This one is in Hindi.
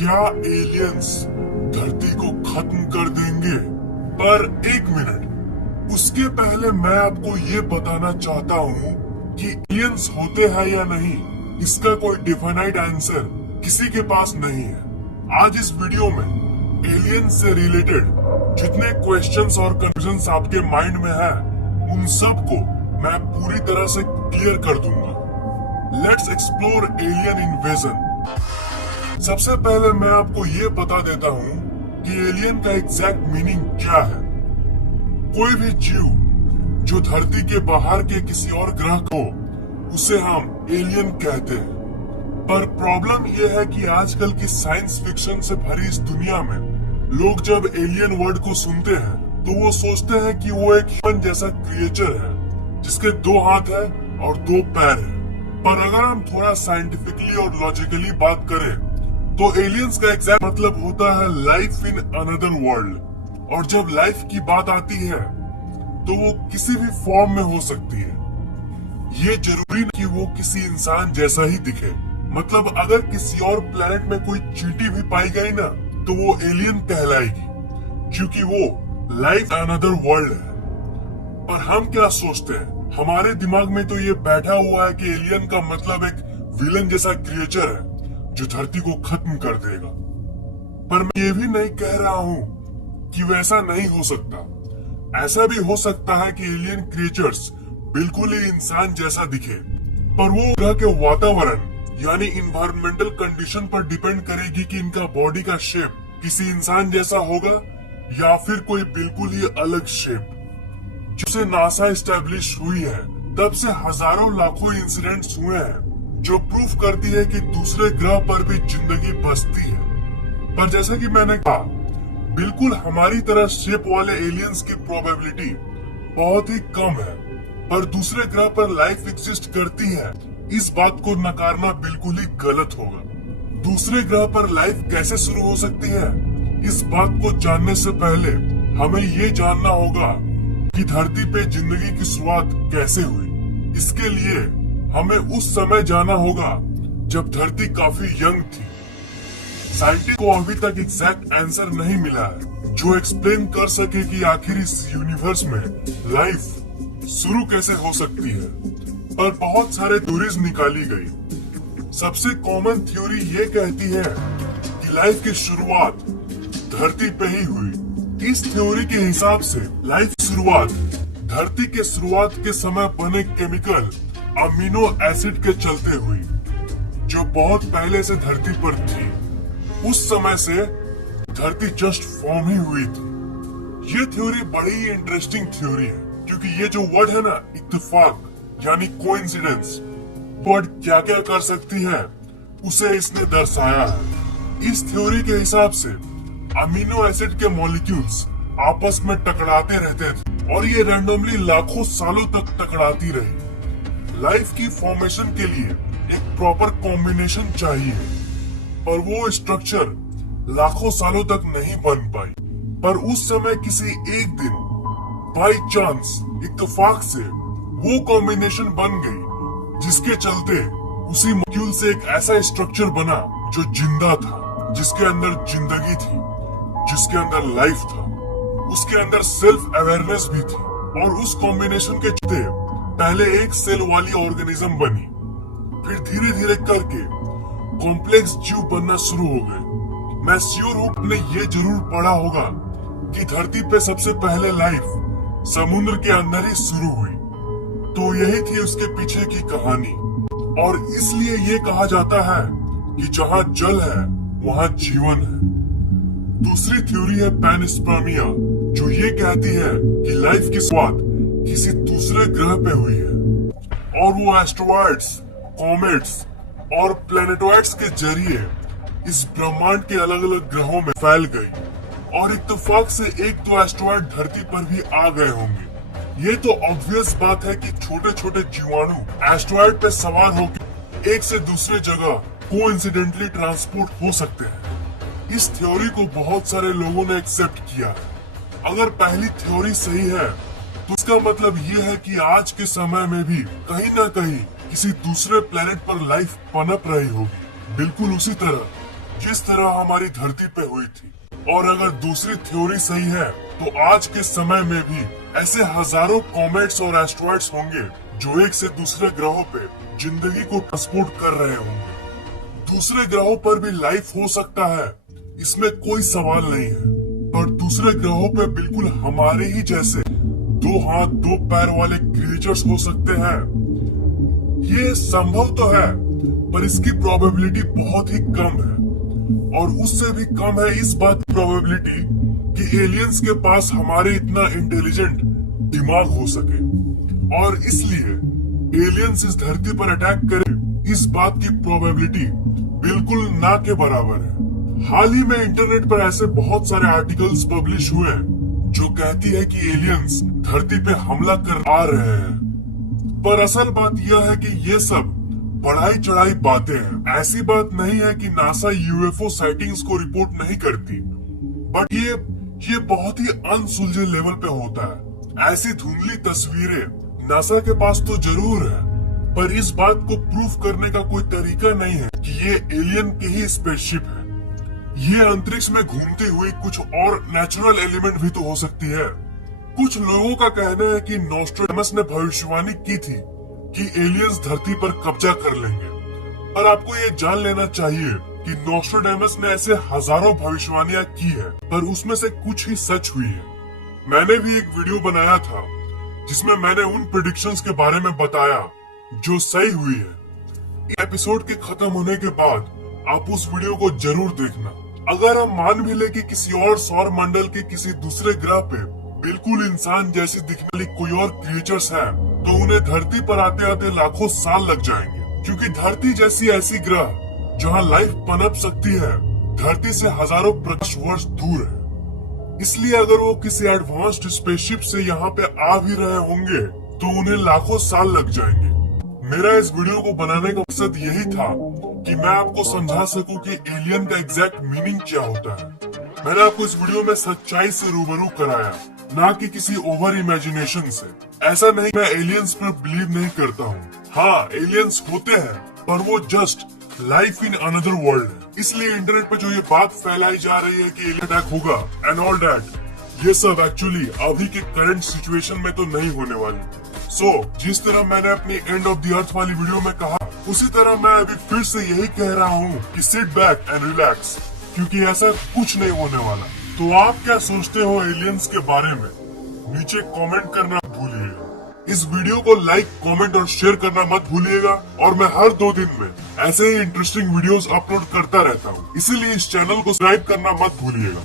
क्या एलियंस धरती को खत्म कर देंगे? पर एक मिनट, उसके पहले मैं आपको ये बताना चाहता हूँ कि एलियंस होते हैं या नहीं, इसका कोई डिफाइनाइट आंसर किसी के पास नहीं है। आज इस वीडियो में एलियंस से रिलेटेड जितने क्वेश्चंस और कंफ्यूजन्स आपके माइंड में है, उन सब को मैं पूरी तरह से क्लियर कर दूंगा। Let's explore alien invasion. सबसे पहले मैं आपको ये बता देता हूँ कि एलियन का एग्जैक्ट मीनिंग क्या है। कोई भी जीव जो धरती के बाहर के किसी और ग्रह को, उसे हम एलियन कहते हैं। पर प्रॉब्लम यह है कि आजकल की साइंस फिक्शन से भरी इस दुनिया में लोग जब एलियन वर्ड को सुनते हैं तो वो सोचते हैं कि वो एक ह्यूमन जैसा क्रिएचर है जिसके 2 हाथ है और 2 पैर है। पर अगर हम थोड़ा साइंटिफिकली और लॉजिकली बात करें तो एलियंस का एग्जैक्ट मतलब होता है लाइफ इन अनदर वर्ल्ड। और जब लाइफ की बात आती है तो वो किसी भी फॉर्म में हो सकती है। ये जरूरी नहीं कि वो किसी इंसान जैसा ही दिखे। मतलब अगर किसी और प्लेनेट में कोई चींटी भी पाई गई ना तो वो एलियन कहलाएगी, क्योंकि वो लाइफ अनदर वर्ल्ड है। पर हम क्या सोचते हैं, हमारे दिमाग में तो ये बैठा हुआ है कि एलियन का मतलब एक विलन जैसा क्रिएचर है जो धरती को खत्म कर देगा। पर मैं ये भी नहीं कह रहा हूँ कि वैसा नहीं हो सकता। ऐसा भी हो सकता है कि एलियन क्रिएचर्स बिल्कुल ही इंसान जैसा दिखे, पर वो ग्रह के वातावरण यानी इन्वायरमेंटल कंडीशन पर डिपेंड करेगी कि इनका बॉडी का शेप किसी इंसान जैसा होगा या फिर कोई बिल्कुल ही अलग शेप। जिसे नासा एस्टेब्लिश हुई है तब से हजारों लाखों इंसिडेंट्स हुए हैं जो प्रूफ करती है कि दूसरे ग्रह पर भी जिंदगी बसती है। पर जैसा कि मैंने कहा, बिल्कुल हमारी तरह शेप वाले एलियंस की प्रोबेबिलिटी बहुत ही कम है। पर दूसरे ग्रह पर लाइफ एग्जिस्ट करती है, इस बात को नकारना बिल्कुल ही गलत होगा। दूसरे ग्रह पर लाइफ कैसे शुरू हो सकती है, इस बात को जानने से पहले हमें ये जानना होगा कि धरती पे जिंदगी की शुरुआत कैसे हुई। इसके लिए हमें उस समय जाना होगा जब धरती काफी यंग थी। साइंटिस्ट को अभी तक एग्जैक्ट आंसर नहीं मिला है जो एक्सप्लेन कर सके कि आखिर इस यूनिवर्स में लाइफ शुरू कैसे हो सकती है। पर बहुत सारे थ्योरीज निकाली गई। सबसे कॉमन थ्योरी ये कहती है कि लाइफ की शुरुआत धरती पे ही हुई। इस थ्योरी के हिसाब से लाइफ की शुरुआत धरती के शुरुआत के समय बने केमिकल अमीनो एसिड के चलते हुई, जो बहुत पहले से धरती पर थी। उस समय से धरती जस्ट फॉर्म ही हुई थी। ये थ्योरी बड़ी ही इंटरेस्टिंग थ्योरी है, क्योंकि ये जो वर्ड है ना, इत्तेफाक यानी कोइंसिडेंस, वर्ड क्या क्या कर सकती है उसे इसने दर्शाया है। इस थ्योरी के हिसाब से अमीनो एसिड के मॉलिक्यूल्स आपस में टकराते रहते थे और ये रैंडमली लाखों सालों तक टकराती रही। लाइफ की फॉर्मेशन के लिए एक प्रॉपर कॉम्बिनेशन चाहिए, पर वो स्ट्रक्चर लाखों सालों तक नहीं बन पाई। पर उस समय किसी एक दिन बाय चांस इत्तेफाक से वो कॉम्बिनेशन बन गई, जिसके चलते उसी मॉलिक्यूल से एक ऐसा स्ट्रक्चर बना जो जिंदा था, जिसके अंदर जिंदगी थी, जिसके अंदर लाइफ था, उसके अंदर सेल्फ अवेयरनेस भी थी। और उस कॉम्बिनेशन के चलते पहले एक सेल वाली ऑर्गेनिज्म बनी, फिर धीरे धीरे करके कॉम्प्लेक्स जीव बनना शुरू हो गए। मैं श्योर हूँ आपने ये जरूर पढ़ा होगा कि धरती पे सबसे पहले लाइफ समुद्र के अंदर ही शुरू हुई। तो यही थी उसके पीछे की कहानी। और इसलिए ये कहा जाता है कि जहाँ जल है वहाँ जीवन है। दूसरी थ्योरी है पैनस्पर्मिया, जो ये कहती है कि लाइफ की शुरुआत किसी दूसरे ग्रह पे हुई है और वो एस्ट्रॉइड्स, कॉमेट्स और प्लैनेटॉइड्स के जरिए इस ब्रह्मांड के अलग अलग ग्रहों में फैल गई। और इत्तेफाक से 1-2 एस्ट्रॉइड धरती पर भी आ गए होंगे। ये तो ऑब्वियस बात है कि छोटे छोटे जीवाणु एस्ट्रॉइड पे सवार होकर एक से दूसरे जगह कोइंसिडेंटली ट्रांसपोर्ट हो सकते हैं। इस थ्योरी को बहुत सारे लोगों ने एक्सेप्ट किया है। अगर पहली थ्योरी सही है तो इसका मतलब ये है कि आज के समय में भी कहीं ना कहीं किसी दूसरे प्लेनेट पर लाइफ पनप रही होगी, बिल्कुल उसी तरह जिस तरह हमारी धरती पे हुई थी। और अगर दूसरी थ्योरी सही है तो आज के समय में भी ऐसे हजारों कॉमेट्स और एस्ट्रॉइड्स होंगे जो एक से दूसरे ग्रहों पे जिंदगी को ट्रांसपोर्ट कर रहे होंगे। दूसरे ग्रहों पर भी लाइफ हो सकता है, इसमें कोई सवाल नहीं है, पर दूसरे ग्रहों पे बिल्कुल हमारे ही जैसे 2 हाथ 2 पैर वाले क्रिएचर्स हो सकते हैं। ये संभव तो है, पर इसकी प्रोबेबिलिटी बहुत ही कम है। और उससे भी कम है इस बात की प्रोबेबिलिटी कि एलियंस के पास हमारे इतना इंटेलिजेंट दिमाग हो सके, और इसलिए एलियंस इस धरती पर अटैक करे, इस बात की प्रोबेबिलिटी बिल्कुल ना के बराबर है। हाल ही में इंटरनेट पर ऐसे बहुत सारे आर्टिकल्स पब्लिश हुए हैं जो कहती है कि एलियंस धरती पे हमला कर आ रहे हैं, पर असल बात यह है कि ये सब बढ़ाई चढ़ाई बातें हैं। ऐसी बात नहीं है कि नासा यूएफओ साइटिंग्स को रिपोर्ट नहीं करती, बट ये बहुत ही अनसुलझे लेवल पे होता है। ऐसी धुंधली तस्वीरें नासा के पास तो जरूर है, पर इस बात को प्रूफ करने का कोई तरीका नहीं है कि ये एलियन की ही स्पेसशिप है। ये अंतरिक्ष में घूमती हुई कुछ और नेचुरल एलिमेंट भी तो हो सकती है। कुछ लोगों का कहना है कि नोस्ट्राडामस ने भविष्यवाणी की थी कि एलियंस धरती पर कब्जा कर लेंगे, पर आपको ये जान लेना चाहिए कि नोस्ट्राडामस ने ऐसे हजारों भविष्यवाणियां की है, पर उसमें से कुछ ही सच हुई है। मैंने भी एक वीडियो बनाया था जिसमें मैंने उन प्रेडिक्शंस के बारे में बताया जो सही हुई है। एपिसोड के खत्म होने के बाद आप उस वीडियो को जरूर देखना। अगर हम मान भी ले कि किसी और सौर मंडल के किसी दूसरे ग्रह पे बिल्कुल इंसान जैसी दिखने वाली कोई और क्रिएचर्स है, तो उन्हें धरती पर आते आते लाखों साल लग जाएंगे, क्योंकि धरती जैसी ऐसी ग्रह जहां लाइफ पनप सकती है धरती से हजारों प्रकाश वर्ष दूर है। इसलिए अगर वो किसी एडवांस्ड स्पेसशिप से यहाँ पे आ भी रहे होंगे तो उन्हें लाखों साल लग जाएंगे। मेरा इस वीडियो को बनाने का मकसद यही था कि मैं आपको समझा सकूं कि एलियन का एग्जैक्ट मीनिंग क्या होता है। मैंने आपको इस वीडियो में सच्चाई से रूबरू कराया, ना कि किसी ओवर इमेजिनेशन से। ऐसा नहीं, मैं एलियंस पर बिलीव नहीं करता हूँ। हाँ, एलियंस होते हैं, पर वो just life in another world है। इसलिए इंटरनेट पे जो ये बात फैलाई जा रही है कि एलियन अटैक होगा एंड ऑल दैट, ये सब एक्चुअली अभी के करंट सिचुएशन में तो नहीं होने वाली। सो जिस तरह मैंने अपनी एंड ऑफ द अर्थ वाली वीडियो में कहा, उसी तरह मैं अभी फिर से यही कह रहा हूँ कि सिट बैक एंड रिलैक्स, क्योंकि ऐसा कुछ नहीं होने वाला। तो आप क्या सोचते हो एलियंस के बारे में? नीचे कमेंट करना मत भूलिएगा। इस वीडियो को लाइक, कमेंट और शेयर करना मत भूलिएगा। और मैं हर 2 दिन में ऐसे ही इंटरेस्टिंग वीडियोस अपलोड करता रहता हूँ, इसीलिए इस चैनल को सब्सक्राइब करना मत भूलिएगा।